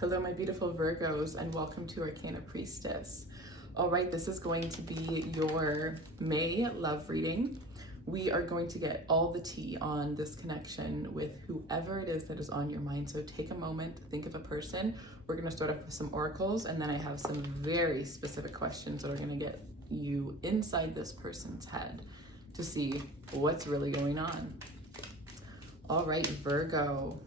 Hello, my beautiful Virgos, and welcome to Arcana Priestess. All right, this is going to be your May love reading. We are going to get all the tea on this connection with whoever it is that is on your mind. So take a moment, think of a person. We're going to start off with some oracles, and then I have some very specific questions that are going to get you inside this person's head to see what's really going on. All right, Virgo.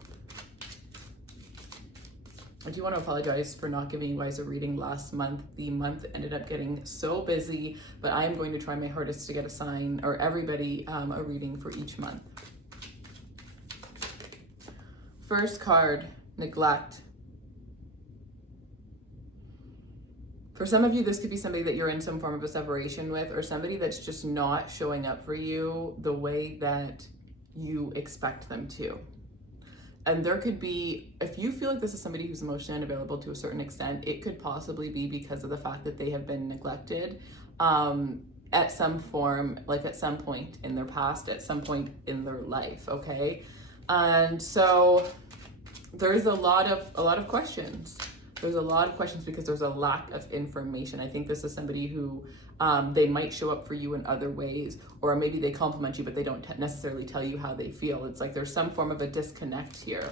I do want to apologize for not giving you guys a reading last month. The month ended up getting so busy, but I am going to try my hardest to get a sign, or everybody a reading for each month. First card, neglect. For some of you, this could be somebody that you're in some form of a separation with, or somebody that's just not showing up for you the way that you expect them to. And there could be, if you feel like this is somebody who's emotionally unavailable to a certain extent, it could possibly be because of the fact that they have been neglected at some form, like at some point in their past, at some point in their life, okay? And so there's a lot of questions. There's a lot of questions because there's a lack of information. I think this is somebody who they might show up for you in other ways, or maybe they compliment you, but they don't necessarily tell you how they feel. It's like there's some form of a disconnect here.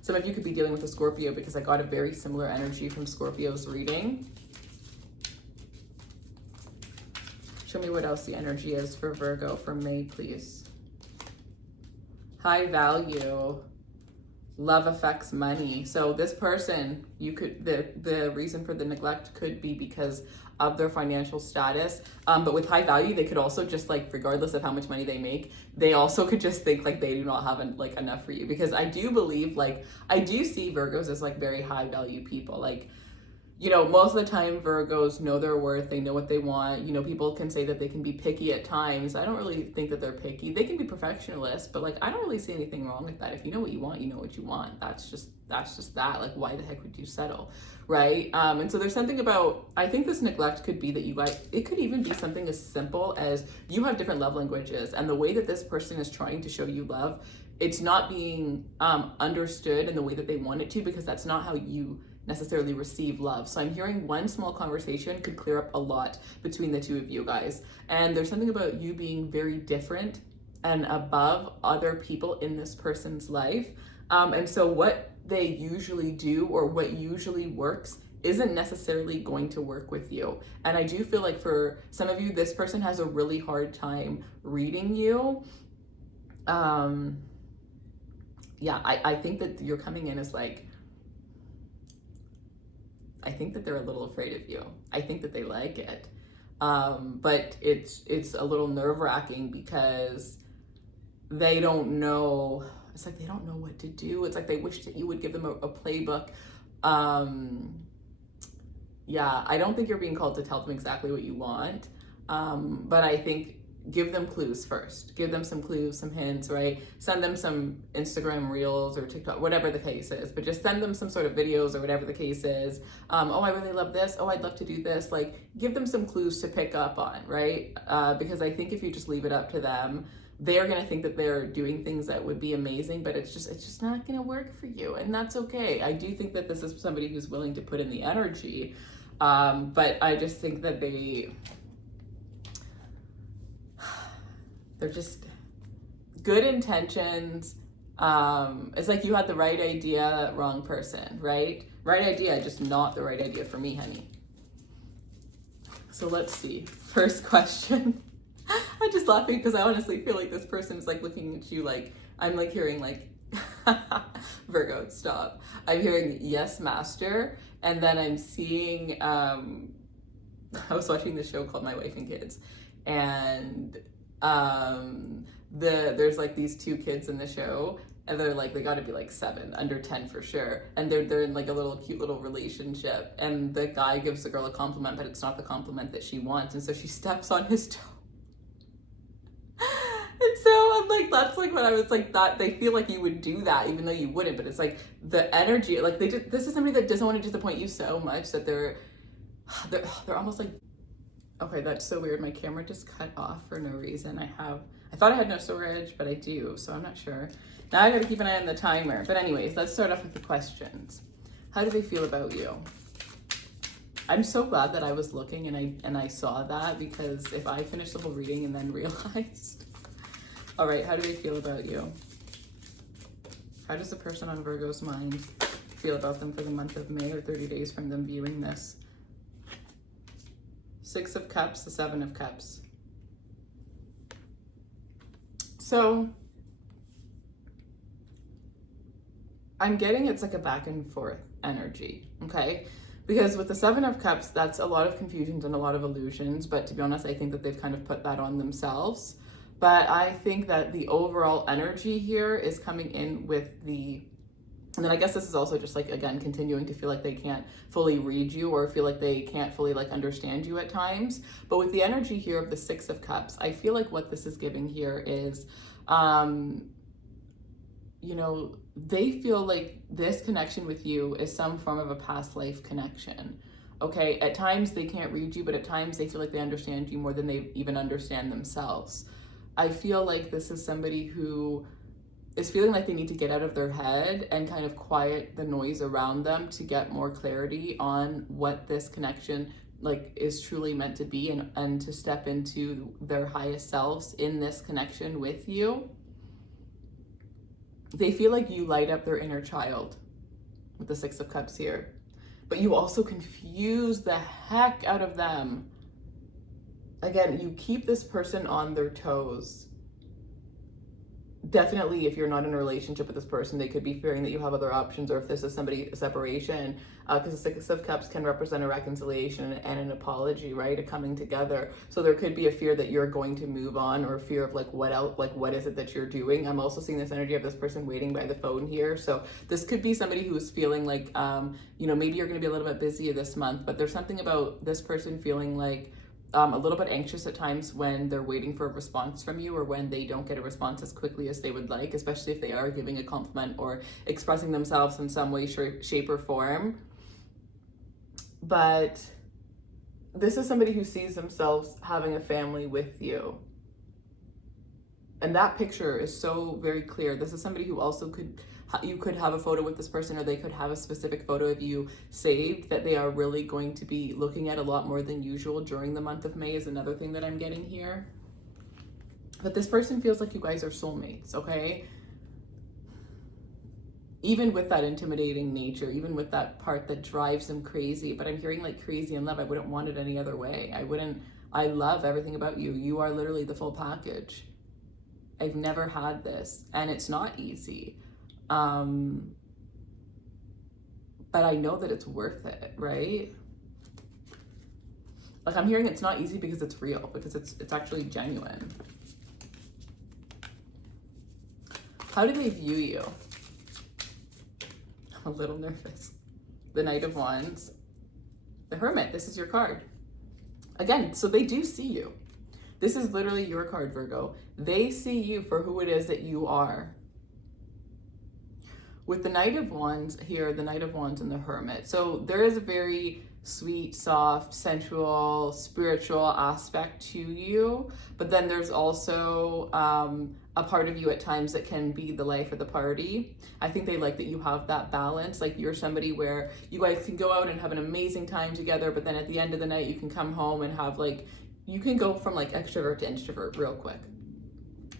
Some of you could be dealing with a Scorpio because I got a very similar energy from Scorpio's reading. Show me what else the energy is for Virgo for May, please. High value. Love affects money. So this person, you could, the reason for the neglect could be because of their financial status. But with high value, they could also just like, regardless of how much money they make, they also could just think like they do not have enough for you. Because I do believe, like, I do see Virgos as like very high value people. Like, you know, most of the time Virgos know their worth, they know what they want. You know, people can say that they can be picky at times. I don't really think that they're picky. They can be perfectionists, but like, I don't really see anything wrong with that. If you know what you want, you know what you want. That's just that. Like, why the heck would you settle, right? And so there's something about, I think this neglect could be that you guys, it could even be something as simple as you have different love languages, and the way that this person is trying to show you love, it's not being understood in the way that they want it to, because that's not how you necessarily receive love. So I'm hearing one small conversation could clear up a lot between the two of you guys. And there's something about you being very different and above other people in this person's life. And so what they usually do, or what usually works, isn't necessarily going to work with you. And I do feel like for some of you, this person has a really hard time reading you. I think that you're coming in as like, I think that they're a little afraid of you. I think that they like it. But it's a little nerve-wracking because they don't know. It's like they don't know what to do. It's like they wish that you would give them a playbook. I don't think you're being called to tell them exactly what you want. But I think give them clues first. Give them some clues, some hints, right? Send them some Instagram reels or TikTok, whatever the case is, but just send them some sort of videos or whatever the case is. Oh, I really love this. Oh, I'd love to do this. Like, give them some clues to pick up on, right? Because I think if you just leave it up to them, they're going to think that they're doing things that would be amazing, but it's just not going to work for you. And that's okay. I do think that this is somebody who's willing to put in the energy. But I just think that they're just good intentions. It's like you had the right idea, wrong person, right? Right idea, just not the right idea for me, honey. So let's see. First question. I'm just laughing because I honestly feel like this person is like looking at you like, I'm like hearing like, Virgo, stop. I'm hearing yes, master. And then I'm seeing, I was watching this show called My Wife and Kids. And there's like these two kids in the show, and they're like, they gotta be like 7, under 10 for sure, and they're in like a little cute little relationship, and the guy gives the girl a compliment, but it's not the compliment that she wants, and so she steps on his toe. And so I'm like, that's like when I was like, that they feel like you would do that even though you wouldn't, but it's like the energy, like this is somebody that doesn't want to disappoint you so much that they're almost like, okay, that's so weird. My camera just cut off for no reason. I thought I had no storage, but I do, so I'm not sure. Now I gotta keep an eye on the timer. But anyways, let's start off with the questions. How do they feel about you? I'm so glad that I was looking and I saw that, because if I finished the whole reading and then realized. All right, how do they feel about you? How does the person on Virgo's mind feel about them for the month of May, or 30 days from them viewing this? 6 of Cups, the 7 of Cups. So I'm getting it's like a back and forth energy, okay? Because with the 7 of Cups, that's a lot of confusions and a lot of illusions. But to be honest, I think that they've kind of put that on themselves. But I think that the overall energy here is coming in with the, and then I guess this is also just like, again, continuing to feel like they can't fully read you, or feel like they can't fully like understand you at times. But with the energy here of the 6 of Cups, I feel like what this is giving here is, you know, they feel like this connection with you is some form of a past life connection. Okay, at times they can't read you, but at times they feel like they understand you more than they even understand themselves. I feel like this is somebody who is feeling like they need to get out of their head and kind of quiet the noise around them to get more clarity on what this connection like is truly meant to be, and to step into their highest selves in this connection with you. They feel like you light up their inner child with the 6 of Cups here, but you also confuse the heck out of them. Again, you keep this person on their toes. Definitely, if you're not in a relationship with this person, they could be fearing that you have other options, or if this is somebody, a separation, because the 6 of Cups can represent a reconciliation and an apology, right? A coming together. So there could be a fear that you're going to move on, or a fear of like what else, like what is it that you're doing. I'm also seeing this energy of this person waiting by the phone here. So this could be somebody who is feeling like, you know, maybe you're going to be a little bit busy this month, but there's something about this person feeling like a little bit anxious at times when they're waiting for a response from you, or when they don't get a response as quickly as they would like, especially if they are giving a compliment or expressing themselves in some way, shape, or form. But this is somebody who sees themselves having a family with you. And that picture is so very clear. This is somebody who also you could have a photo with this person, or they could have a specific photo of you saved that they are really going to be looking at a lot more than usual during the month of May, is another thing that I'm getting here. But this person feels like you guys are soulmates, okay? Even with that intimidating nature, even with that part that drives them crazy, but I'm hearing like crazy in love. I wouldn't want it any other way. I love everything about you. You are literally the full package. I've never had this, and it's not easy. But I know that it's worth it, right? Like I'm hearing it's not easy because it's real, because it's actually genuine. How do they view you? I'm a little nervous. The Knight of Wands. The Hermit, this is your card. Again, so they do see you. This is literally your card, Virgo. They see you for who it is that you are. With the Knight of Wands here, the Knight of Wands and the Hermit. So there is a very sweet, soft, sensual, spiritual aspect to you. But then there's also a part of you at times that can be the life of the party. I think they like that you have that balance. Like you're somebody where you guys can go out and have an amazing time together, but then at the end of the night, you can come home and have like, you can go from like extrovert to introvert real quick.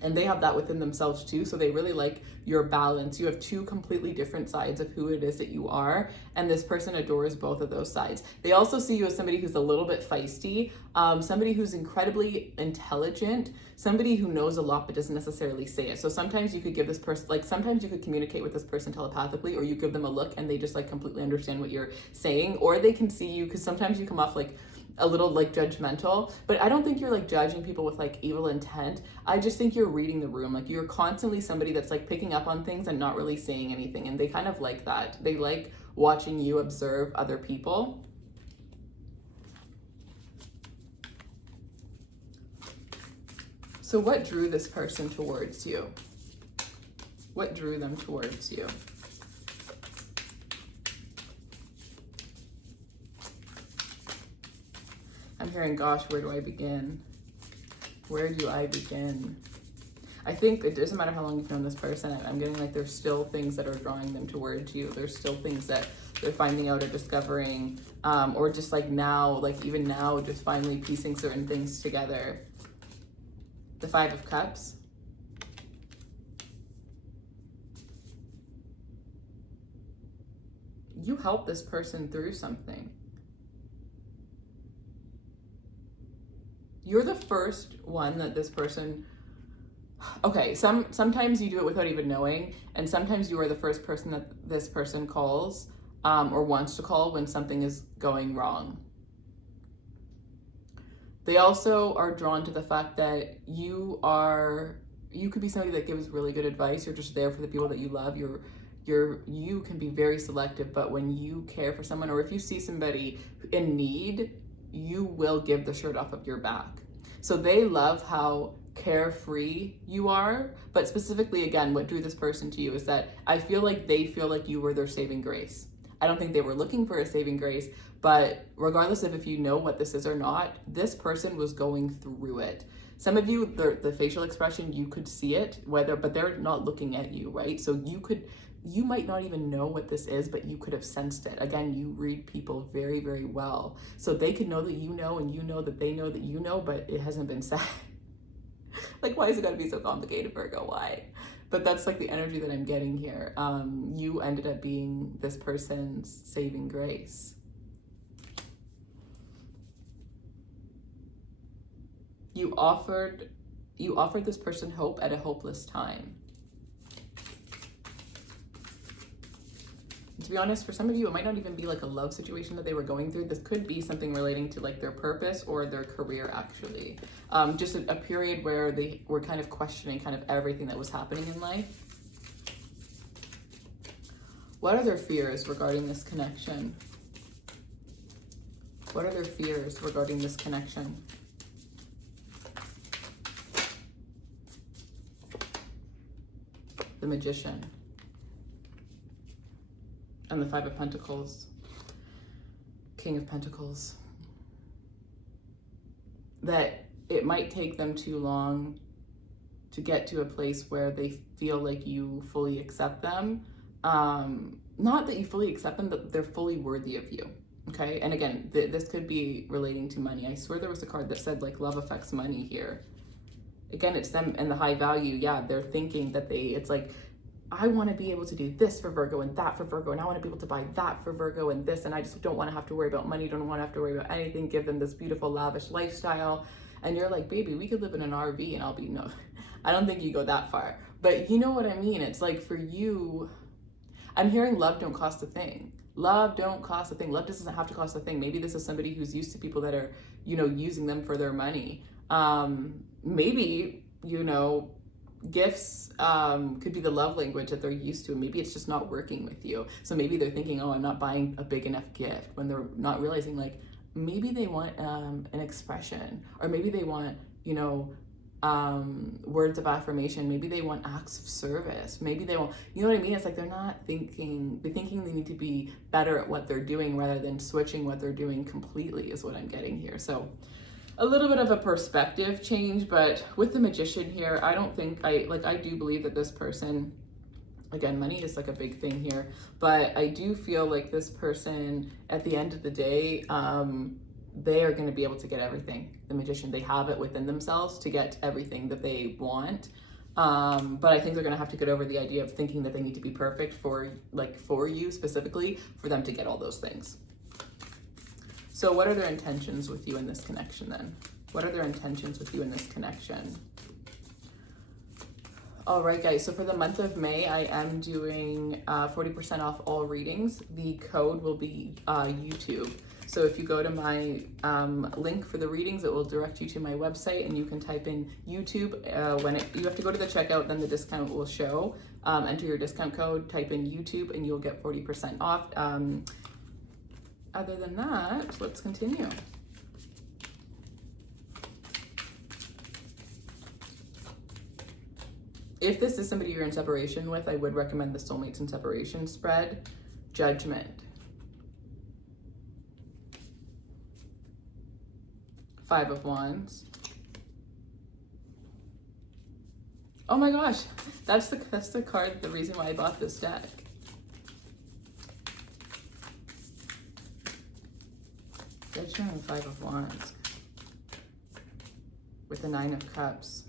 And they have that within themselves too. So they really like your balance. You have two completely different sides of who it is that you are. And this person adores both of those sides. They also see you as somebody who's a little bit feisty, somebody who's incredibly intelligent, somebody who knows a lot but doesn't necessarily say it. So sometimes you could give this person, like sometimes you could communicate with this person telepathically, or you give them a look and they just like completely understand what you're saying, or they can see you, because sometimes you come off like a little like judgmental, but I don't think you're like judging people with like evil intent. I just think you're reading the room. Like you're constantly somebody that's like picking up on things and not really saying anything. And they kind of like that. They like watching you observe other people. So what drew this person towards you? What drew them towards you? I'm hearing, gosh, where do I begin? Where do I begin? I think it doesn't matter how long you've known this person. I'm getting like there's still things that are drawing them towards you. There's still things that they're finding out or discovering, or just like now, like even now, just finally piecing certain things together. The Five of Cups. You help this person through something. You're the first one that this person, okay, sometimes you do it without even knowing, and sometimes you are the first person that this person calls or wants to call when something is going wrong. They also are drawn to the fact that you could be somebody that gives really good advice. You're just there for the people that you love. You can be very selective, but when you care for someone, or if you see somebody in need, you will give the shirt off of your back. So they love how carefree you are, but specifically, again, what drew this person to you is that I feel like they feel like you were their saving grace. I don't think they were looking for a saving grace, but regardless of if you know what this is or not, this person was going through it. Some of you, the facial expression, you could see it, but they're not looking at you, right? So you might not even know what this is, but you could have sensed it. Again, you read people very, very well. So they could know that you know, and you know that they know that you know, but it hasn't been said. Like, why is it gotta be so complicated, Virgo? Why? But that's like the energy that I'm getting here. You ended up being this person's saving grace. You offered this person hope at a hopeless time. To be honest, for some of you, it might not even be like a love situation that they were going through. This could be something relating to like their purpose or their career, actually. Just a period where they were kind of questioning kind of everything that was happening in life. What are their fears regarding this connection? What are their fears regarding this connection? The Magician. And the Five of Pentacles, King of Pentacles. That it might take them too long to get to a place where they feel like you fully accept them. Not that you fully accept them, but they're fully worthy of you, okay? And again, this could be relating to money. I swear there was a card that said like love affects money here. Again, it's them and the high value. Yeah, they're thinking that it's like, I want to be able to do this for Virgo and that for Virgo, and I want to be able to buy that for Virgo and this, and I just don't want to have to worry about money, don't want to have to worry about anything, give them this beautiful lavish lifestyle. And you're like, baby, we could live in an RV and I'll be, no, I don't think you go that far. But you know what I mean? It's like for you, I'm hearing love don't cost a thing. Love don't cost a thing. Love doesn't have to cost a thing. Maybe this is somebody who's used to people that are, using them for their money. Maybe, gifts could be the love language that they're used to. Maybe it's just not working with you. So maybe they're thinking, oh, I'm not buying a big enough gift, when they're not realizing like maybe they want an expression, or maybe they want, words of affirmation. Maybe they want acts of service. Maybe they want, you know what I mean? It's like they're thinking they need to be better at what they're doing rather than switching what they're doing completely, is what I'm getting here. So a little bit of a perspective change, but with the Magician here, I don't think I do believe that this person, again, money is like a big thing here, but I do feel like this person at the end of the day, they are going to be able to get everything. The Magician, they have it within themselves to get everything that they want. But I think they're going to have to get over the idea of thinking that they need to be perfect for you specifically for them to get all those things. So what are their intentions with you in this connection then? What are their intentions with you in this connection? All right, guys, so for the month of May, I am doing 40% off all readings. The code will be YouTube. So if you go to my link for the readings, it will direct you to my website, and you can type in YouTube. You have to go to the checkout, then the discount will show. Enter your discount code, type in YouTube, and you'll get 40% off. Other than that, let's continue. If this is somebody you're in separation with, I would recommend the Soulmates in Separation spread. Judgment. Five of Wands. Oh my gosh, that's the card, the reason why I bought this deck. Judgment and Five of Wands. With the Nine of Cups.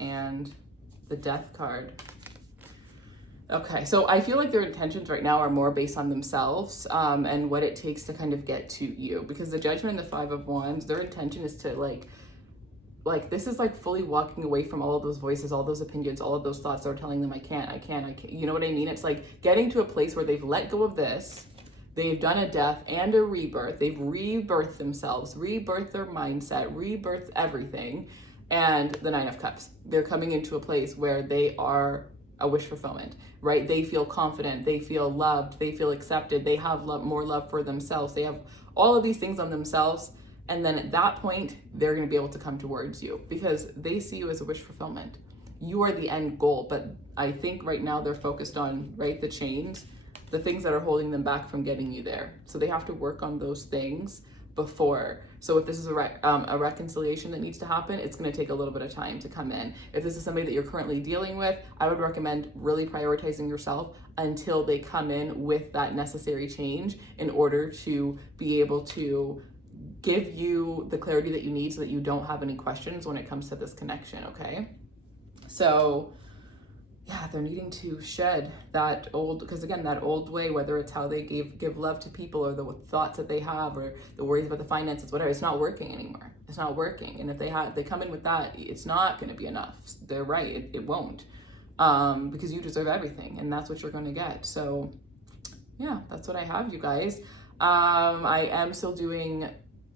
And the Death card. Okay, so I feel like their intentions right now are more based on themselves and what it takes to kind of get to you. Because the Judgment and the Five of Wands, their intention is to like this is like fully walking away from all of those voices, all those opinions, all of those thoughts that are telling them, I can't. You know what I mean? It's like getting to a place where they've let go of this. They've done a death and a rebirth. They've rebirthed themselves, rebirthed their mindset, rebirthed everything. And the Nine of Cups. They're coming into a place where they are a wish fulfillment, right? They feel confident, they feel loved, they feel accepted, they have more love for themselves, they have all of these things on themselves, and then at that point, they're gonna be able to come towards you because they see you as a wish fulfillment. You are the end goal, but I think right now they're focused on, right, the chains, the things that are holding them back from getting you there. So they have to work on those things before. So if this is a reconciliation that needs to happen, it's going to take a little bit of time to come in. If this is somebody that you're currently dealing with, I would recommend really prioritizing yourself until they come in with that necessary change in order to be able to give you the clarity that you need so that you don't have any questions when it comes to this connection, okay? So yeah, they're needing to shed that old, because again, that old way, whether it's how they give love to people or the thoughts that they have or the worries about the finances, whatever, it's not working anymore. It's not working. And if they come in with that, it's not going to be enough. They're right. It won't, because you deserve everything and that's what you're going to get. So yeah, that's what I have, you guys. I am still doing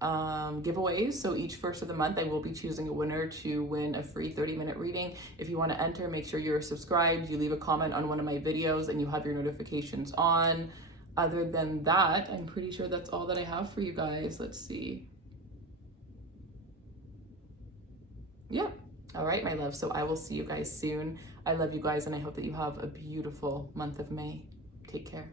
giveaways. So each first of the month, I will be choosing a winner to win a free 30-minute reading. If you want to enter, make sure you're subscribed, you leave a comment on one of my videos, and you have your notifications on. Other than that, I'm pretty sure that's all that I have for you guys. Let's see. Yeah. All right, my love. So I will see you guys soon. I love you guys, and I hope that you have a beautiful month of May. Take care.